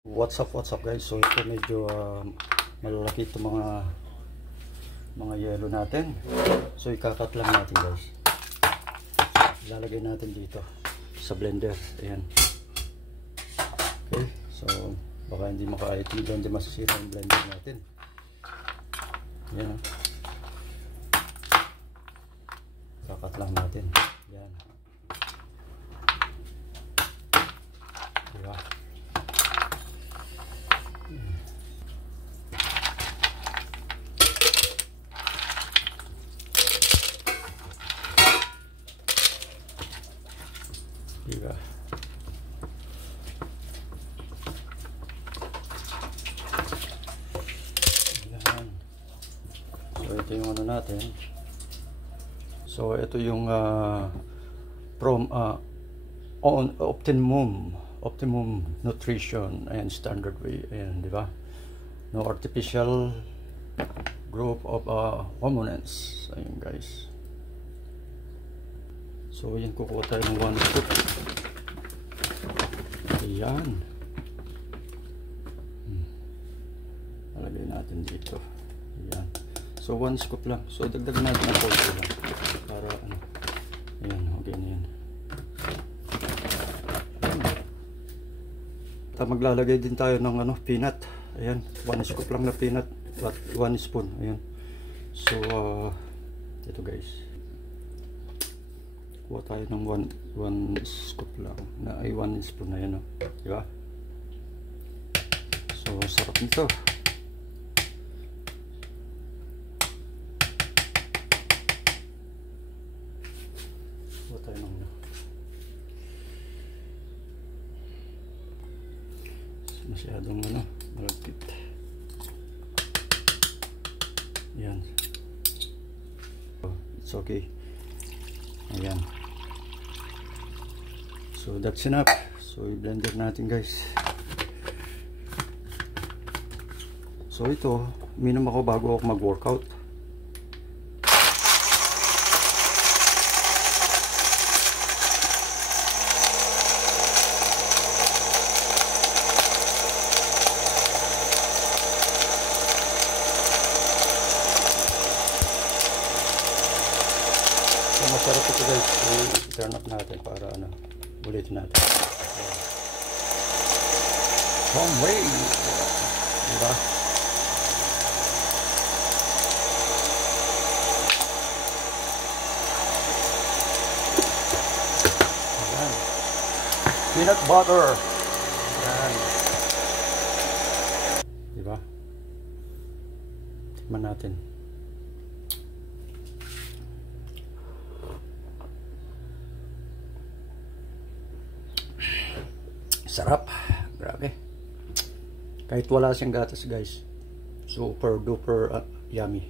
What's up guys? So ito medyo malalaki ito mga yelo natin. So ikakat lang natin guys. Ilalagay natin dito sa blender. Ayan. Okay. So baka hindi makaayot yung blender, masisira yung blender natin. Ayan. Ikakat lang natin. Ayan. Diba? Diba? Ayan. So ito yung ano natin. So ito yung from optimum nutrition and standard way. Ayan, diba? No artificial growth of hormones. Ayun guys. So yan, kukuha tayo ng 1 scoop. Ayan. Nalagay natin dito. Ayan. So 1 scoop lang. So dagdag natin ng konti lang. Para ano. Ayan, okay na yan. Maglalagay din tayo ng peanut. Ayan, 1 scoop lang na peanut at 1 spoon. Ayan. So ito guys, kuha tayo ng 1 scoop lang na ay 1 spoon na yan, diba? So sarap nito. Kuha tayo ng masyadong malagkit. Ayan. It's okay. Ayan. So that's enough. So i-blender natin guys. So ito, minom ako bago ako mag-workout. So masarap ito guys. I-turn up natin para ulitin natin. Home way. Diba? Ayan. Peanut butter. Ayan. Diba? Tikman natin. Sarap, grabe. Kahit wala siyang gatas guys, super duper yummy.